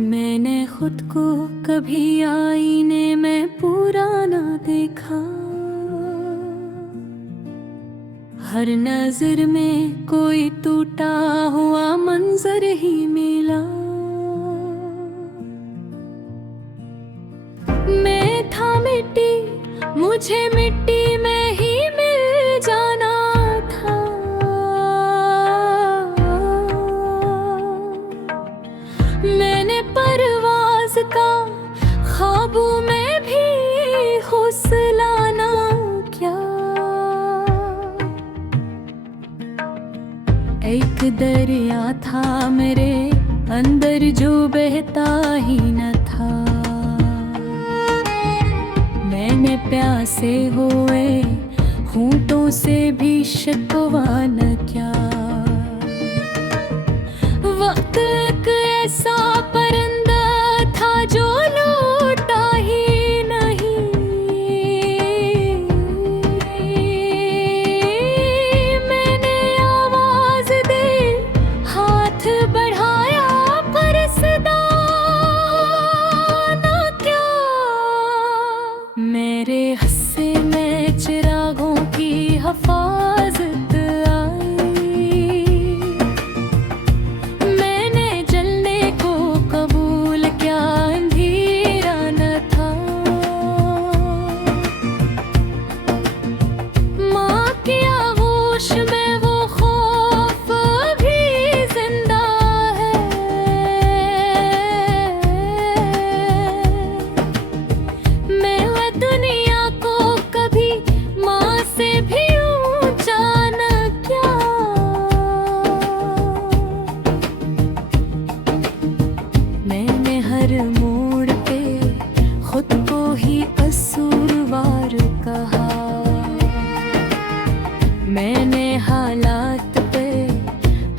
मैंने खुद को कभी आईने में पूरा ना देखा। हर नजर में कोई टूटा हुआ मंजर ही मिला। मैं था मिट्टी, मुझे मिट्टी में ही मिल जाना था। मैंने परवाज का ख्वाबों में भी हौसला ना क्या। एक दरिया था मेरे अंदर जो बहता ही न था। मैंने प्यासे हुए होंठों से भी शिकवा न क्या। वक्त एक ऐसा परिंदा था जो लौटा ही नहीं। मैंने आवाज दे हाथ बढ़ाया पर सदा न क्या। मेरे हस्से में चिरागों की हिफाजत आई। मैंने जलने को कबूल किया, अंधेरा न था। माँ की आगोश में वो खौफ भी जिंदा है। मैं दुनिया को कभी माँ से भी ऊंचा न क्या। मैंने हर मोड़ पे खुद को ही कसूरवार कहा। मैंने हालात पे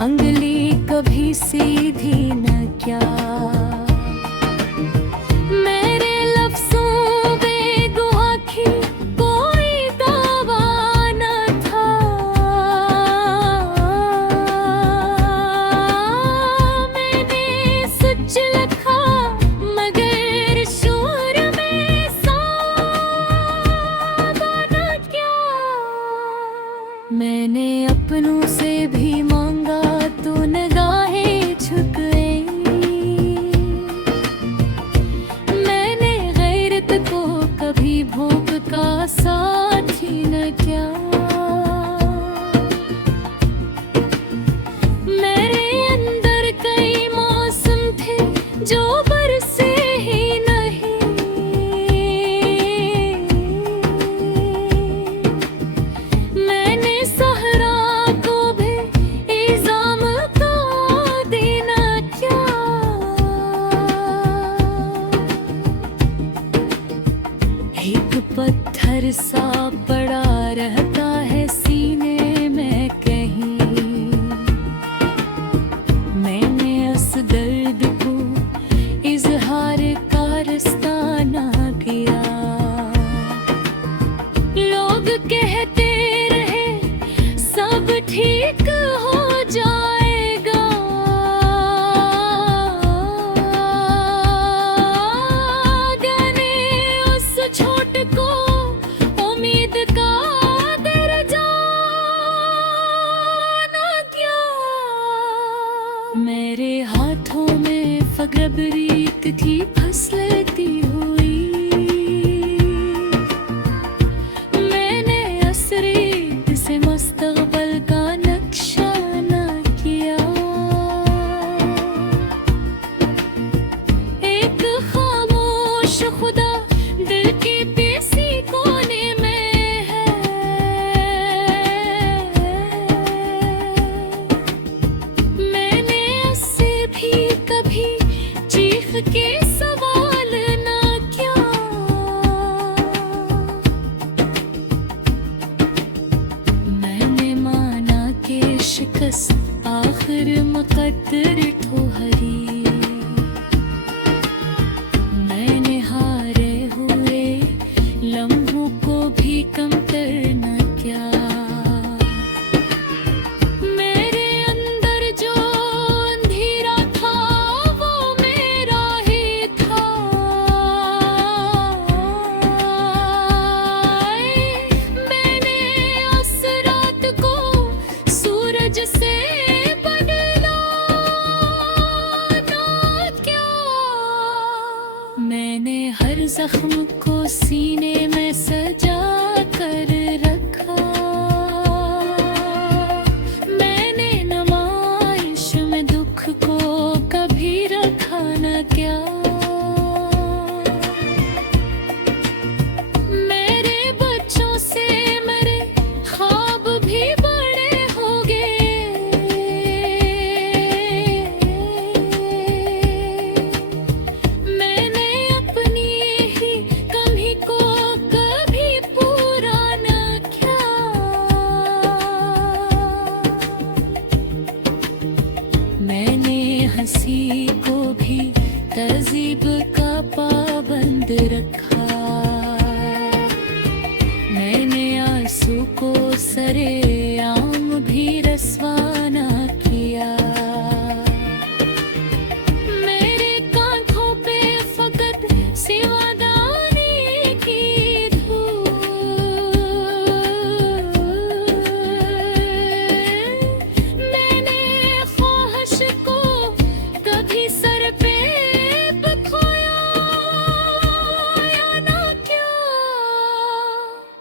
अंगली कभी सीधी न क्या। मेरे लफ्ज़ों बेगुनाह की कोई दावा न था। मैंने सच लिखा मगर शोर में सादा न क्या। मैंने अपनों से भी मांगा तो निगाहें झुक गईं। मैंने गैरत को कभी भोग का साथ ही न क्या। मेरे अंदर कई मौसम थे जो बरसे ही नहीं। मैंने सहरा को भी इल्जाम का देना क्या। एक पत्थर सा पड़ा रहता है सीने में कहीं। मैंने उस दर्द को इजहार का रास्ता ना किया। लोग कहते रहे सब ठीक हो जाएगा। मैंने उस छोट को उम्मीद का दर्जा न क्या। मेरे हाथों में फगबरीत थी फसलती हुई। मैंने असरीत से मुस्तकबिल का नक्शा न किया। एक खामोश खुदा दिल की पेशी कोने में है। मैंने उससे भी कभी चीख के सवाल ना क्या। मैंने माना कि शिकस्त आखिर मुकद्दर ठोहरी। मैंने हारे हुए लम्हों को भी कम करना क्या। मेरे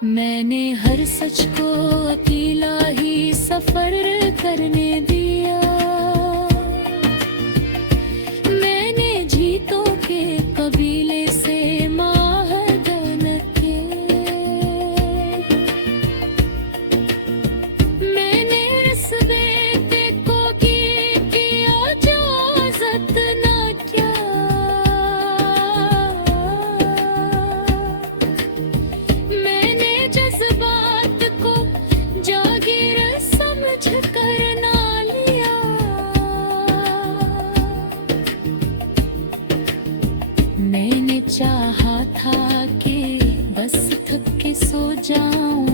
मैंने हर सच को अकेला ही सफर करने दिया। मैंने जीतों के कबीले से माहदन के, मैंने इस बेटे को किया इजाजत ना क्या। मैंने जज्बात को जागीर समझ कर ना लिया। मैंने चाहा था कि बस थक के सो जाऊं,